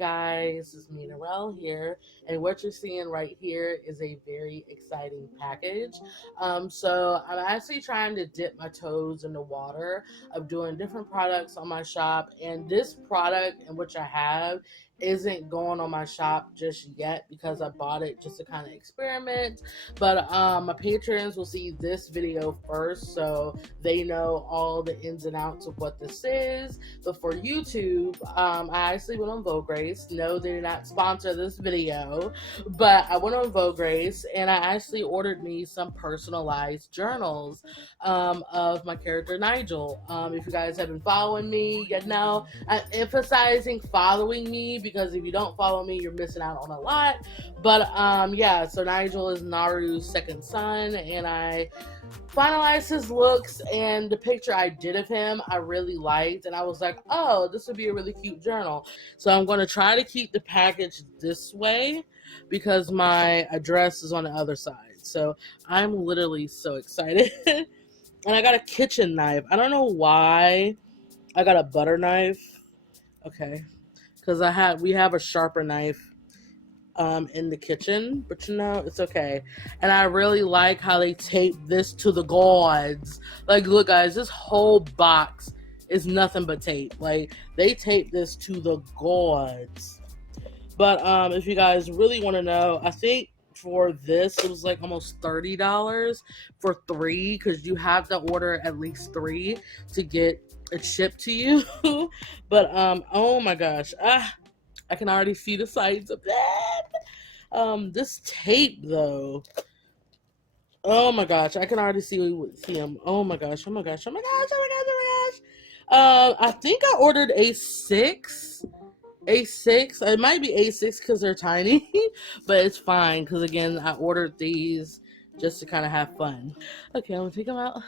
guys, it's me Narelle here, and what you're seeing right here is a very exciting package. So I'm actually trying to dip my toes in the water of doing different products on my shop, and this product in which I have isn't going on my shop just yet because I bought it just to kind of experiment. But my patrons will see this video first, so they know all the ins and outs of what this is. But for YouTube, I actually went on Vograce. No, they did not sponsor this video, but I went on Vograce and I actually ordered me some personalized journals of my character Nigel. If you guys have been following me, you know I'm emphasizing following me because if you don't follow me, you're missing out on a lot. But yeah, so Nigel is Naru's second son, and I finalized his looks, and the picture I did of him I really liked, and I was like, oh, this would be a really cute journal. So I'm going to try to keep the package this way because my address is on the other side. So I'm literally so excited. And I got a kitchen knife. I don't know why I got a butter knife. Okay, because we have a sharper knife in the kitchen, but you know, it's okay. And I really like how they tape this to the gods. Like, look guys, this whole box is nothing but tape. Like, they tape this to the gods. But if you guys really want to know, I think for this it was like almost $30 for 3, because you have to order at least 3 to get it shipped to you. But oh my gosh, I can already see the sides of that. This tape though, oh my gosh, I can already see him. Oh my gosh, oh my gosh, oh my gosh, oh my gosh, oh my gosh. I think I ordered A6. It might be A6 because they're tiny, but it's fine because again, I ordered these just to kind of have fun. Okay, I'm gonna take them out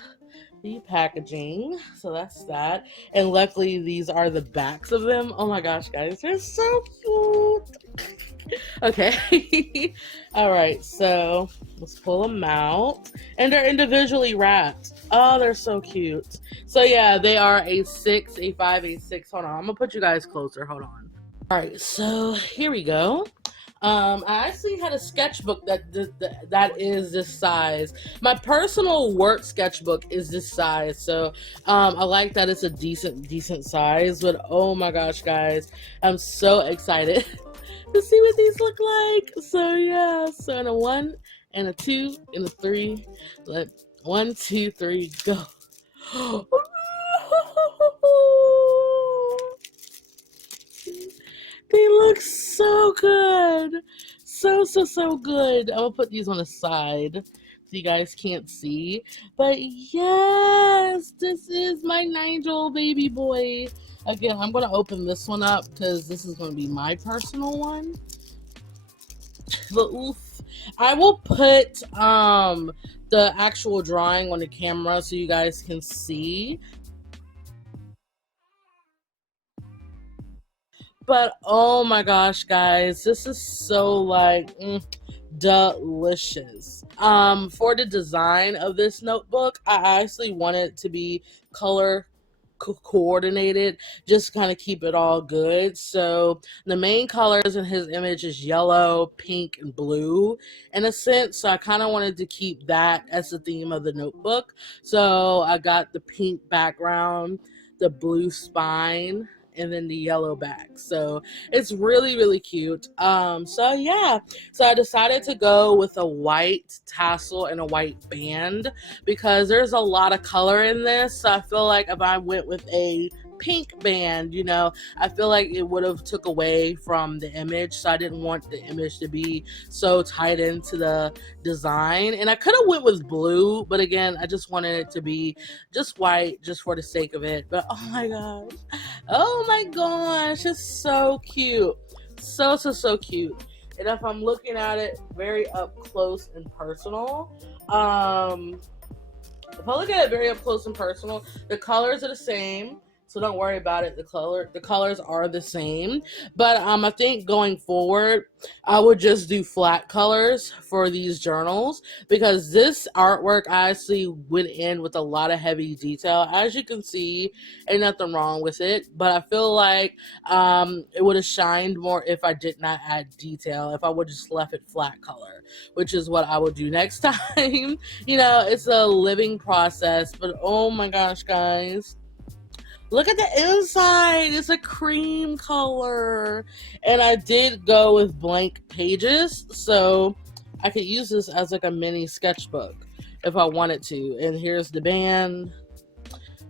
the packaging, so that's that. And luckily these are the backs of them. Oh my gosh guys, they're so cute. Okay. All right, so let's pull them out, and they're individually wrapped. Oh, they're so cute. So yeah, they are A6, A5, A6. Hold on, I'm gonna put you guys closer. Hold on. All right, so here we go. I actually had a sketchbook that is this size. My personal work sketchbook is this size, so I like that it's a decent size. But oh my gosh, guys, I'm so excited to see what these look like. So yeah, so in a 1 and a 2 and a 3, let 1, 2, 3, go. They look so good. So good. I'm gonna put these on the side so you guys can't see. But yes, this is my Nigel baby boy. Again, I'm gonna open this one up because this is gonna be my personal one. But oof. I will put the actual drawing on the camera so you guys can see. But oh my gosh, guys, this is so like delicious. For the design of this notebook, I actually want it to be color coordinated, just kind of keep it all good. So the main colors in his image is yellow, pink, and blue in a sense. So I kind of wanted to keep that as the theme of the notebook. So I got the pink background, the blue spine, and then the yellow back. So it's really cute. So yeah, so I decided to go with a white tassel and a white band because there's a lot of color in this. So I feel like if I went with a pink band, you know, I feel like it would have took away from the image. So I didn't want the image to be so tied into the design. And I could have went with blue, but again, I just wanted it to be just white just for the sake of it. But oh my gosh, it's so cute. So cute. And if I'm looking at it very up close and personal, if I look at it very up close and personal, the colors are the same. so don't worry about it. The colors are the same, but I think going forward, I would just do flat colors for these journals because this artwork actually went in with a lot of heavy detail. As you can see, ain't nothing wrong with it, but I feel like it would have shined more if I did not add detail, if I would just left it flat color, which is what I would do next time. You know, it's a living process, but oh my gosh, guys. Look at the inside. It's a cream color. And I did go with blank pages, so I could use this as like a mini sketchbook if I wanted to. And here's the band,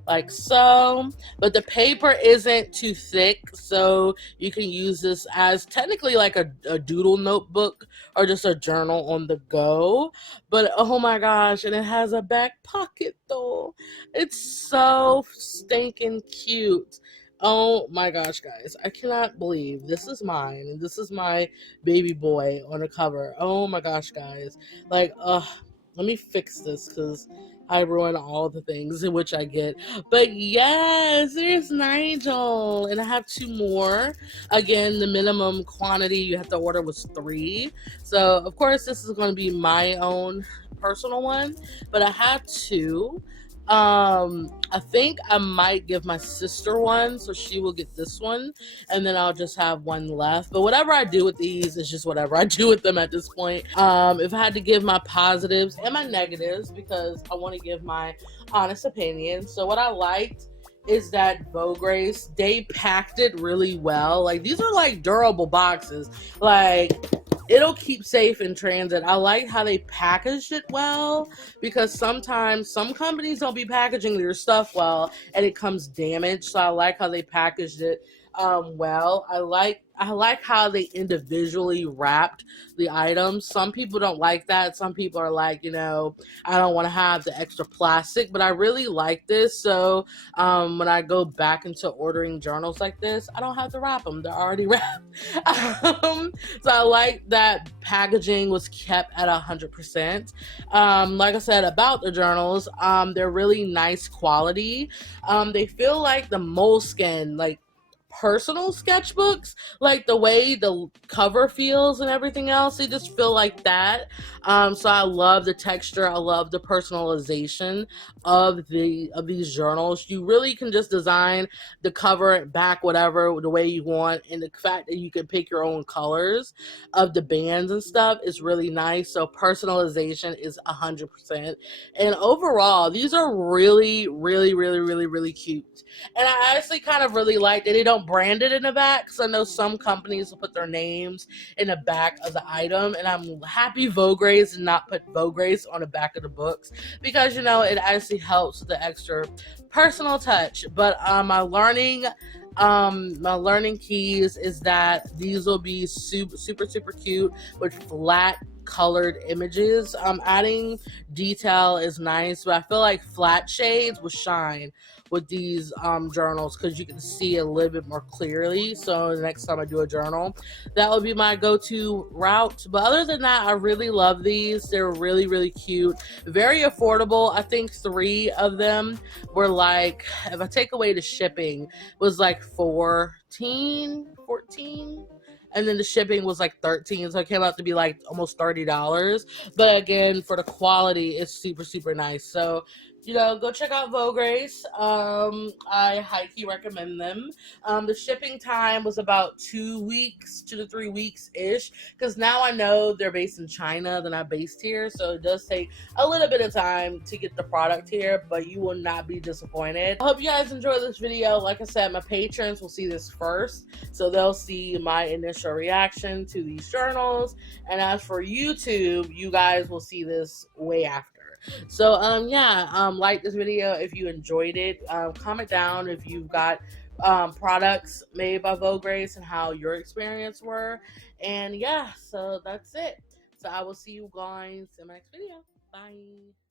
like so, but the paper isn't too thick, so you can use this as technically like a doodle notebook or just a journal on the go. But oh my gosh, and it has a back pocket though. It's so stinking cute. Oh my gosh, guys, I cannot believe this is mine and this is my baby boy on the cover. Oh my gosh, guys, like let me fix this because I ruin all the things in which I get. But yes, there's Nigel. And I have two more. Again, the minimum quantity you have to order was 3. So, of course, this is going to be my own personal one. But I have 2. I think I might give my sister one, so she will get this one, and then I'll just have one left. But whatever I do with these is just whatever I do with them at this point. If I had to give my positives and my negatives, because I want to give my honest opinion. So what I liked is that Vograce, they packed it really well. Like, these are like durable boxes. Like, it'll keep safe in transit. I like how they packaged it well, because sometimes some companies don't be packaging their stuff well and it comes damaged. So I like how they packaged it well. I like how they individually wrapped the items. Some people don't like that. Some people are like, you know, I don't want to have the extra plastic, but I really like this. So when I go back into ordering journals like this, I don't have to wrap them. They're already wrapped. So I like that packaging was kept at 100%. Like I said about the journals, they're really nice quality. They feel like the Moleskine, like personal sketchbooks, like the way the cover feels and everything else, they just feel like that. So I love the texture, I love the personalization of these journals. You really can just design the cover, back, whatever, the way you want, and the fact that you can pick your own colors of the bands and stuff is really nice. So personalization is 100%. And overall, these are really, really, really, really, really cute. And I actually kind of really like that they don't brand it in the back, because I know some companies will put their names in the back of the item, and I'm happy Vograce did not put Vograce on the back of the books, because, you know, it actually helps with the extra personal touch. But my learning keys is that these will be super, super, super cute with flat colored images. Adding detail is nice, but I feel like flat shades will shine with these journals, because you can see a little bit more clearly. So the next time I do a journal, that would be my go-to route. But other than that, I really love these. They're really, really cute, very affordable. I think 3 of them were like, if I take away the shipping, was like 14, and then the shipping was like 13, so it came out to be like almost $30. But again, for the quality, it's super, super nice. So, you know, go check out Vograce. I highly recommend them. The shipping time was about 2 weeks, 2 to 3 weeks ish, because now I know they're based in China, they're not based here, so it does take a little bit of time to get the product here, but you will not be disappointed. I hope you guys enjoyed this video. Like I said, my patrons will see this first, so they'll see my initial reaction to these journals, and as for YouTube, you guys will see this way after. So like this video if you enjoyed it. Comment down if you've got products made by Vograce and how your experience were. And yeah, so that's it. So I will see you guys in my next video. Bye.